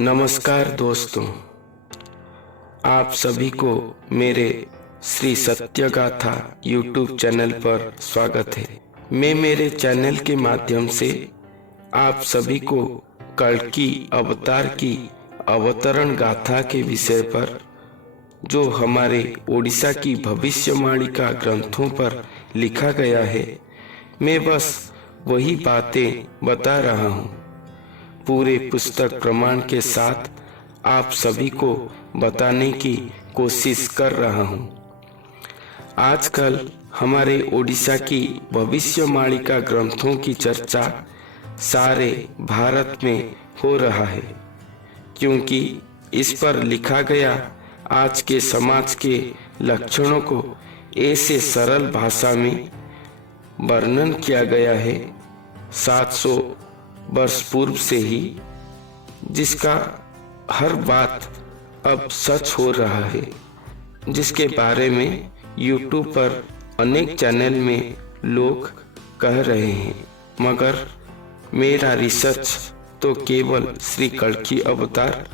नमस्कार दोस्तों, आप सभी को मेरे श्री सत्य गाथा यूट्यूब चैनल पर स्वागत है। मैं मेरे चैनल के माध्यम से आप सभी को कल्कि अवतार की अवतरण गाथा के विषय पर, जो हमारे ओडिशा की भविष्यवाणिका ग्रंथों पर लिखा गया है, मैं बस वही बातें बता रहा हूँ। पूरे पुस्तक प्रमाण के साथ आप सभी को बताने की कोशिश कर रहा हूँ। आजकल हमारे ओडिशा की भविष्यवाणिका ग्रंथों की चर्चा सारे भारत में हो रहा है, क्योंकि इस पर लिखा गया आज के समाज के लक्षणों को ऐसे सरल भाषा में वर्णन किया गया है 700 वर्ष पूर्व से ही, जिसका हर बात अब सच हो रहा है, जिसके बारे में YouTube पर अनेक चैनल में लोग कह रहे हैं। मगर मेरा रिसर्च तो केवल श्री कल्कि अवतार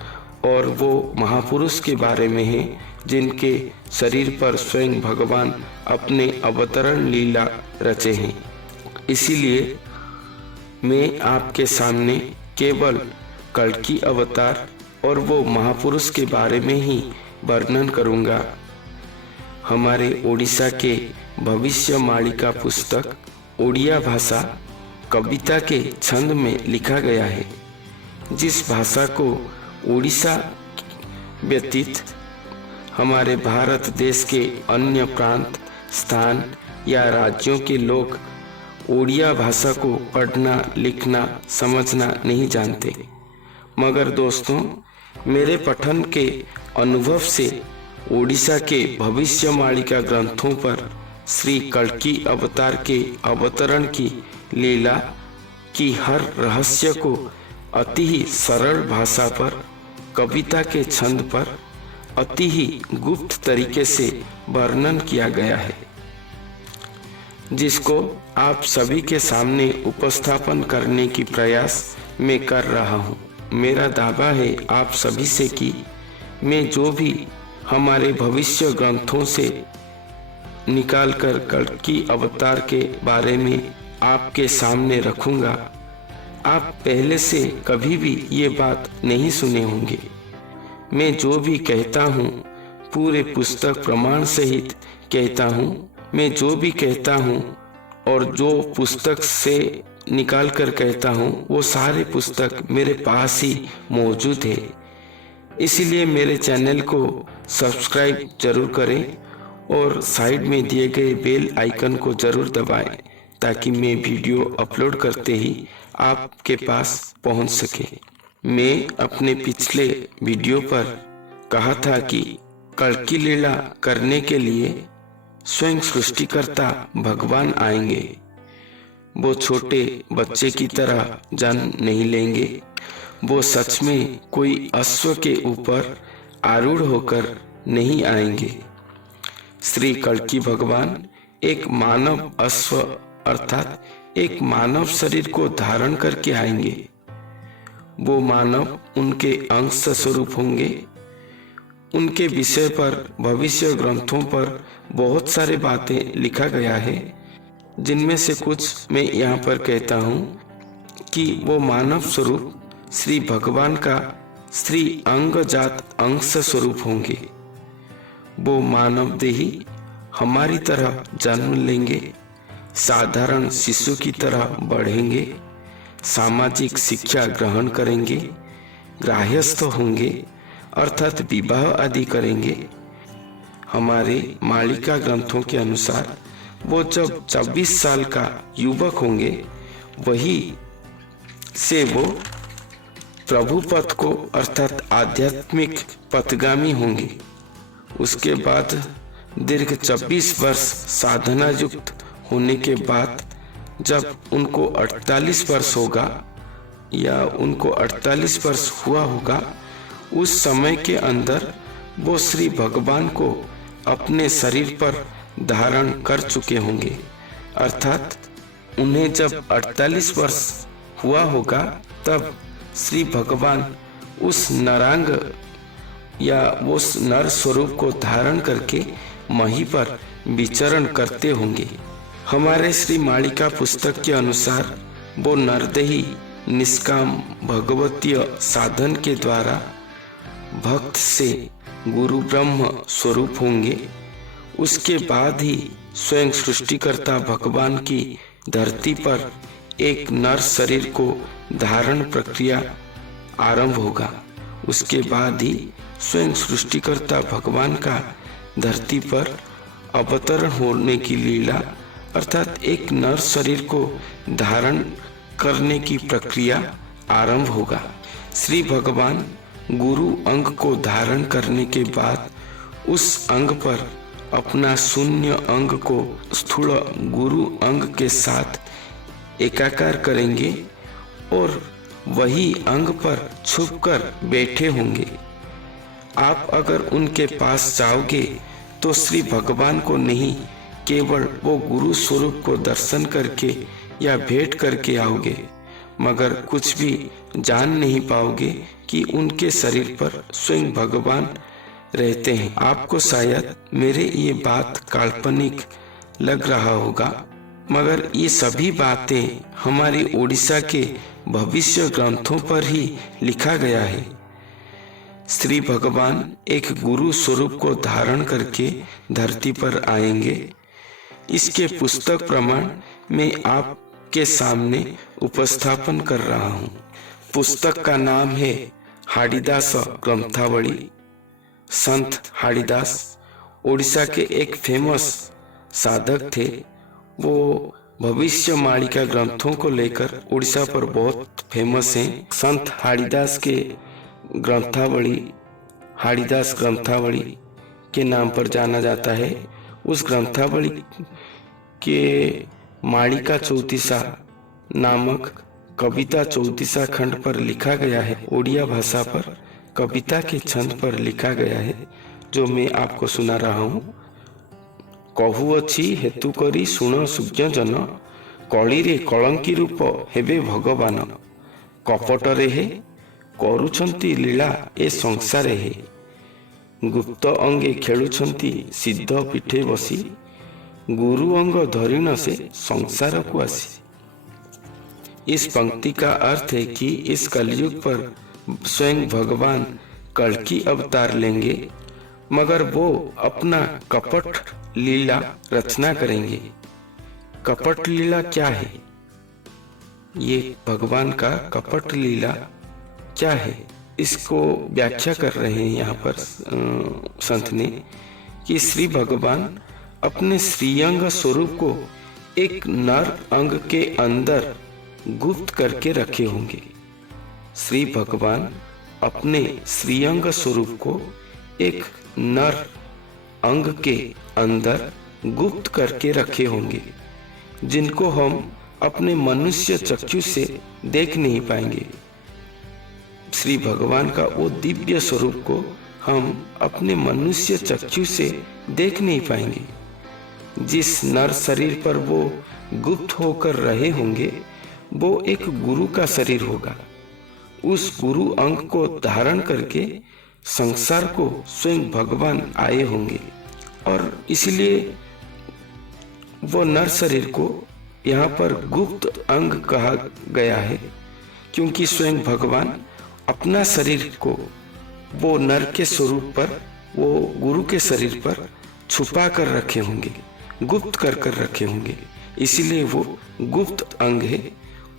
और वो महापुरुष के बारे में है, जिनके शरीर पर स्वयं भगवान अपने अवतरण लीला रचे हैं। इसीलिए मैं आपके सामने केवल कल्कि अवतार और वो महापुरुष के बारे में ही वर्णन करूंगा। हमारे ओडिशा के भविष्यवाणिका पुस्तक ओडिया भाषा कविता के छंद में लिखा गया है, जिस भाषा को ओडिशा व्यतीत हमारे भारत देश के अन्य प्रांत, स्थान या राज्यों के लोग ओडिया भाषा को पढ़ना, लिखना, समझना नहीं जानते। मगर दोस्तों, मेरे पठन के अनुभव से ओडिशा के भविष्यवाणिका ग्रंथों पर श्री कल्कि अवतार के अवतरण की लीला की हर रहस्य को अति ही सरल भाषा पर, कविता के छंद पर अति ही गुप्त तरीके से वर्णन किया गया है, जिसको आप सभी के सामने उपस्थापन करने की प्रयास मैं कर रहा हूँ। मेरा दावा है आप सभी से कि मैं जो भी हमारे भविष्य ग्रंथों से निकालकर कल्कि अवतार के बारे में आपके सामने रखूंगा, आप पहले से कभी भी ये बात नहीं सुने होंगे। मैं जो भी कहता हूँ पूरे पुस्तक प्रमाण सहित कहता हूँ। मैं जो भी कहता हूँ और जो पुस्तक से निकाल कर कहता हूँ, वो सारे पुस्तक मेरे पास ही मौजूद है। इसलिए मेरे चैनल को सब्सक्राइब जरूर करें और साइड में दिए गए बेल आइकन को जरूर दबाएं, ताकि मैं वीडियो अपलोड करते ही आपके पास पहुंच सके। मैं अपने पिछले वीडियो पर कहा था कि कल्कि लीला करने के लिए स्वयं सृष्टिकर्ता भगवान आएंगे। वो छोटे बच्चे की तरह जन्म नहीं लेंगे। वो सच में कोई अश्व के ऊपर आरूढ़ होकर नहीं आएंगे। श्री कल्कि भगवान एक मानव अश्व अर्थात एक मानव शरीर को धारण करके आएंगे। वो मानव उनके अंश स्वरूप होंगे। उनके विषय पर भविष्य ग्रंथों पर बहुत सारे बातें लिखा गया है, जिनमें से कुछ मैं यहाँ पर कहता हूँ कि वो मानव स्वरूप श्री भगवान का श्री अंग जात अंश स्वरूप होंगे। वो मानव देही हमारी तरह जन्म लेंगे, साधारण शिशु की तरह बढ़ेंगे, सामाजिक शिक्षा ग्रहण करेंगे, गृहस्थ होंगे अर्थात विवाह आदि करेंगे। हमारे मालिका ग्रंथों के अनुसार वो जब 26 साल का युवक होंगे, वही से वो प्रभु पथ को अर्थात आध्यात्मिक पथगामी होंगे। उसके बाद दीर्घ 26 वर्ष साधना युक्त होने के बाद जब उनको 48 वर्ष होगा या उनको 48 वर्ष हुआ होगा, उस समय के अंदर वो श्री भगवान को अपने शरीर पर धारण कर चुके होंगे। अर्थात उन्हें जब 48 वर्ष हुआ होगा, तब श्री भगवान उस नरांग या उस नर स्वरूप को धारण करके मही पर विचरण करते होंगे। हमारे श्री मालिका पुस्तक के अनुसार वो नरदेही निष्काम भगवतीय साधन के द्वारा भक्त से गुरु ब्रह्म स्वरूप होंगे। उसके बाद ही स्वयं सृष्टिकर्ता भगवान की धरती पर एक नर शरीर को धारण प्रक्रिया आरंभ होगा। उसके बाद ही स्वयं सृष्टिकर्ता भगवान का धरती पर अवतरण होने की लीला अर्थात एक नर शरीर को धारण करने की प्रक्रिया आरंभ होगा। श्री भगवान गुरु अंग को धारण करने के बाद उस अंग पर अपना शून्य अंग को स्थूल गुरु अंग के साथ एकाकार करेंगे और वही अंग पर छुपकर बैठे होंगे। आप अगर उनके पास जाओगे तो श्री भगवान को नहीं, केवल वो गुरु स्वरूप को दर्शन करके या भेंट करके आओगे, मगर कुछ भी जान नहीं पाओगे कि उनके शरीर पर स्वयं भगवान रहते हैं। आपको शायद मेरे ये बात काल्पनिक लग रहा होगा, मगर ये सभी बातें हमारी ओडिशा के भविष्य ग्रंथों पर ही लिखा गया है। श्री भगवान एक गुरु स्वरूप को धारण करके धरती पर आएंगे। इसके पुस्तक प्रमाण मैं आपके सामने उपस्थापन कर रहा हूँ। पुस्तक का नाम है हाड़ीदास ग्रंथावली। संत हाड़ीदास ओडिशा के एक फेमस साधक थे। वो भविष्य मालिका ग्रंथों को लेकर ओडिशा पर बहुत फेमस हैं। संत हाड़ीदास के ग्रंथावली हाड़ीदास ग्रंथावली के नाम पर जाना जाता है। उस ग्रंथावली के मालिका चौतीसा नामक कविता चौतीसा खंड पर लिखा गया है। ओडिया भाषा पर कविता के छंद पर लिखा गया है, जो मैं आपको सुना रहा हूँ। कहुअछि हेतु करी सुण सूर्य जन, कलिरे कलंकी रूप हेबे भगवान, कपटरे हे करुछंती लीला ए संसारे हे, गुप्त अंगे खेलुछंती सिद्ध पीठे बसी, गुरु अंग धरिण से संसार को आसी। इस पंक्ति का अर्थ है कि इस कलयुग पर स्वयं भगवान कल्कि अवतार लेंगे, मगर वो अपना कपट लीला रचना करेंगे। कपट लीला क्या है? ये भगवान का कपट लीला क्या है, इसको व्याख्या कर रहे हैं यहाँ पर संत ने कि श्री भगवान अपने श्रीअंग स्वरूप को एक नर अंग के अंदर गुप्त करके रखे होंगे। श्री भगवान अपने श्रीअंग स्वरूप को एक नर अंग के अंदर गुप्त करके रखे होंगे, जिनको हम अपने मनुष्य चक्षु से देख नहीं पाएंगे। श्री भगवान का वो दिव्य स्वरूप को हम अपने मनुष्य चक्षु से देख नहीं पाएंगे। जिस नर शरीर पर वो गुप्त होकर रहे होंगे वो एक गुरु का शरीर होगा। उस गुरु अंग को धारण करके संसार को स्वयं भगवान आए होंगे और इसलिए वो नर शरीर को यहाँ पर गुप्त अंग कहा गया है, क्योंकि स्वयं भगवान अपना शरीर को वो नर के स्वरूप पर, वो गुरु के शरीर पर छुपा कर रखे होंगे, गुप्त कर कर रखे होंगे। इसीलिए वो गुप्त अंग है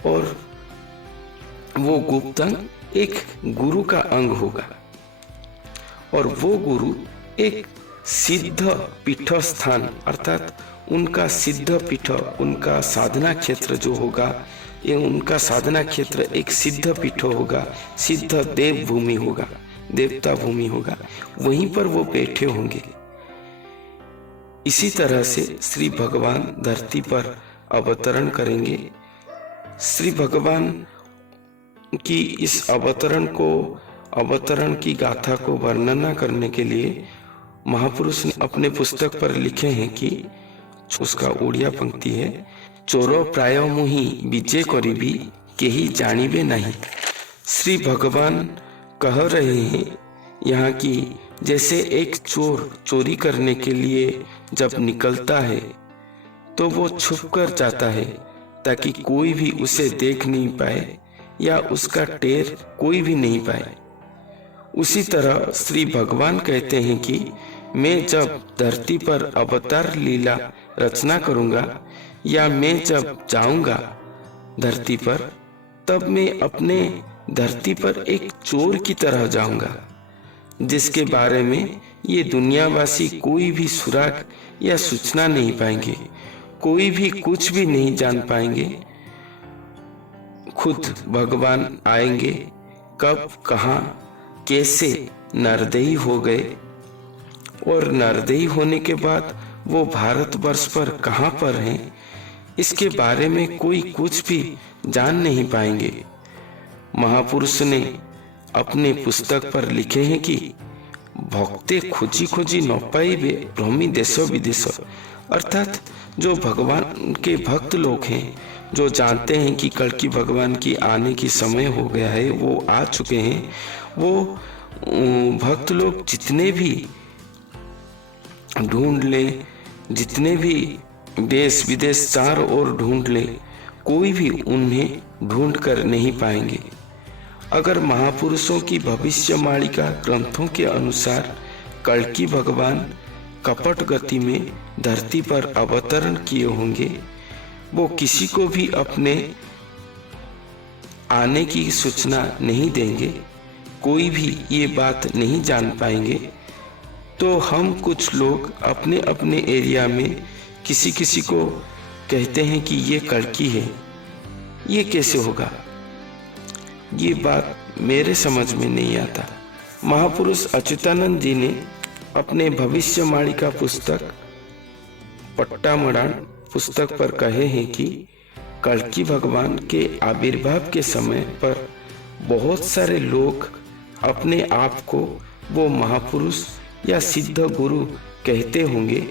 और वो गुप्त अंग एक गुरु का अंग होगा और वो गुरु एक सिद्ध पीठ स्थान अर्थात उनका सिद्ध पीठ, उनका साधना क्षेत्र जो होगा, ये उनका साधना क्षेत्र एक सिद्ध पीठ होगा, सिद्ध देव भूमि होगा, देवता भूमि होगा, वहीं पर वो बैठे होंगे। इसी तरह से श्री भगवान धरती पर अवतरण करेंगे। श्री भगवान की इस अवतरण की गाथा को वर्णना करने के लिए महापुरुष ने अपने पुस्तक पर लिखे हैं कि उसका ओडिया पंक्ति है, चोर प्राय मुहि विजय करिबी केही जानिबे नहीं। श्री भगवान कह रहे हैं यहाँ की, जैसे एक चोर चोरी करने के लिए जब निकलता है तो वो छुप कर जाता है ताकि कोई भी उसे देख नहीं पाए या उसका टेर कोई भी नहीं पाए। उसी तरह श्री भगवान कहते हैं कि मैं जब धरती पर अवतार लीला रचना करूंगा या मैं जब जाऊंगा धरती पर, तब मैं अपने धरती पर एक चोर की तरह जाऊंगा जिसके बारे में ये दुनियावासी कोई भी सुराग या सूचना नहीं पाएंगे, कोई भी कुछ भी नहीं जान पाएंगे। खुद भगवान आएंगे, कब, कहाँ, कैसे नरदेही हो गए और नरदेही होने के बाद वो भारतवर्ष पर कहाँ पर हैं, इसके बारे में कोई कुछ भी जान नहीं पाएंगे। महापुरुष ने अपने पुस्तक पर लिखे हैं कि भक्ते खोजी खोजी न पाइबे भ्रमी देश विदेश, अर्थात जो भगवान के भक्त लोग हैं, जो जानते हैं कि कल्कि भगवान की आने की समय हो गया है, वो आ चुके हैं, वो भक्त लोग जितने भी ढूंढ ले, जितने भी देश विदेश चारों ओर ढूंढ ले, कोई भी उन्हें ढूंढ कर नहीं पाएंगे। अगर महापुरुषों की भविष्यवाणिका ग्रंथों के अनुसार कल्कि भगवान कपट गति में धरती पर अवतरण किए होंगे, वो किसी को भी अपने आने की सूचना नहीं देंगे, कोई भी ये बात नहीं जान पाएंगे, तो हम कुछ लोग अपने अपने एरिया में किसी किसी को कहते हैं कि ये कल्कि है। ये कैसे होगा? ये बात मेरे समझ में नहीं आता। महापुरुष अच्युतानंद जी ने अपने भविष्यवाणिका पुस्तक पट्टामढ़ान पुस्तक पर कहे हैं कि कल्कि भगवान के आविर्भाव के समय पर बहुत सारे लोग अपने आप को वो महापुरुष या सिद्ध गुरु कहते होंगे,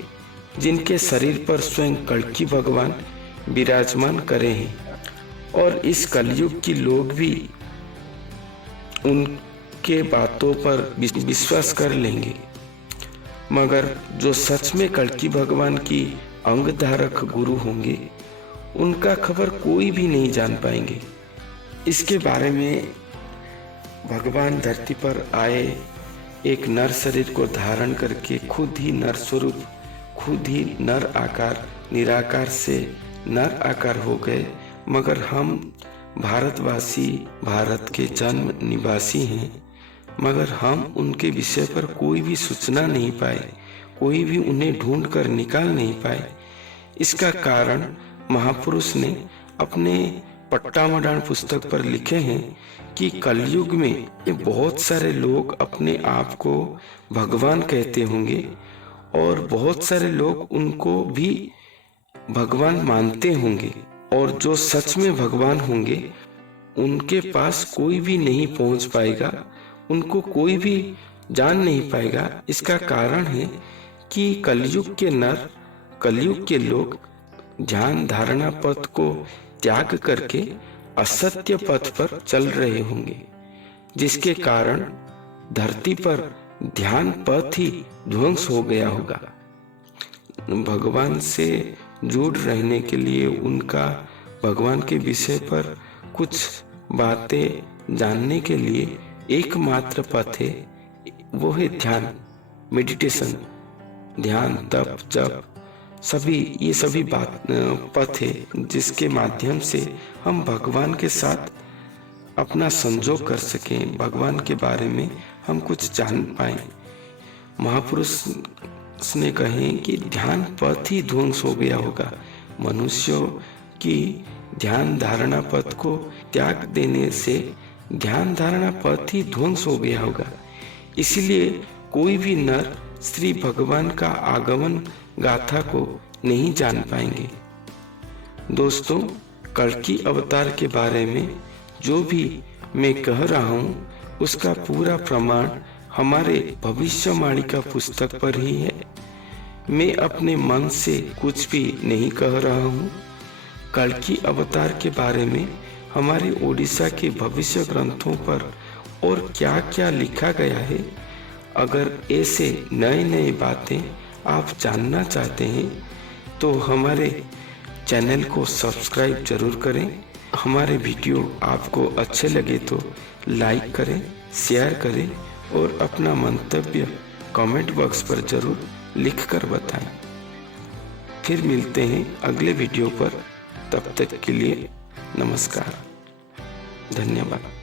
जिनके शरीर पर स्वयं कल्कि भगवान विराजमान करे हैं, और इस कलयुग की लोग भी उनके बातों पर विश्वास कर लेंगे, मगर जो सच में कल्कि भगवान की अंग धारक गुरु होंगे, उनका खबर कोई भी नहीं जान पाएंगे। इसके बारे में भगवान धरती पर आए, एक नर शरीर को धारण करके खुद ही नर स्वरूप, खुद ही नर आकार, निराकार से नर आकार हो गए, मगर हम भारतवासी, भारत के जन्म निवासी हैं, मगर हम उनके विषय पर कोई भी सूचना नहीं पाए, कोई भी उन्हें ढूंढ कर निकाल नहीं पाए। इसका कारण महापुरुष ने अपने पट्टामढ़ान पुस्तक पर लिखे हैं कि कलयुग में ये बहुत सारे लोग अपने आप को भगवान कहते होंगे और बहुत सारे लोग उनको भी भगवान मानते होंगे, और जो सच में भगवान होंगे उनके पास कोई भी नहीं पहुंच पाएगा, उनको कोई भी जान नहीं पाएगा। इसका कारण है कि कलयुग के नर, कलयुग के लोग ध्यान धारणा पथ को त्याग करके असत्य पथ पर चल रहे होंगे, जिसके कारण धरती पर ध्यान पथ ही ध्वंस हो गया होगा। भगवान से जुड़ रहने के लिए उनका भगवान के विषय पर कुछ बातें जानने के लिए एकमात्र पथ है, वो है ध्यान, मेडिटेशन, ध्यान, तप, जप, ये सभी पथ है जिसके माध्यम से हम भगवान के साथ अपना संजोग कर सकें, भगवान के बारे में हम कुछ जान पाए। महापुरुष ने कहे कि ध्यान पथ ही ध्वंस हो गया होगा। मनुष्यों की ध्यान धारणा पथ को त्याग देने से ध्यान धारणा पथ ही ध्वंस हो गया होगा। इसलिए कोई भी नर श्री भगवान का आगमन गाथा को नहीं जान पाएंगे। दोस्तों, कल्कि अवतार के बारे में जो भी मैं कह रहा हूँ उसका पूरा प्रमाण हमारे भविष्यवाणिका पुस्तक पर ही है। मैं अपने मन से कुछ भी नहीं कह रहा हूँ। कल्कि अवतार के बारे में हमारे ओडिशा के भविष्य ग्रंथों पर और क्या क्या लिखा गया है। अगर ऐसे नए नए बातें आप जानना चाहते हैं तो हमारे चैनल को सब्सक्राइब जरूर करें। हमारे वीडियो आपको अच्छे लगे तो लाइक करें, शेयर करें और अपना मंतव्य कमेंट बॉक्स पर जरूर लिखकर बताएं। फिर मिलते हैं अगले वीडियो पर। तब तक के लिए नमस्कार, धन्यवाद।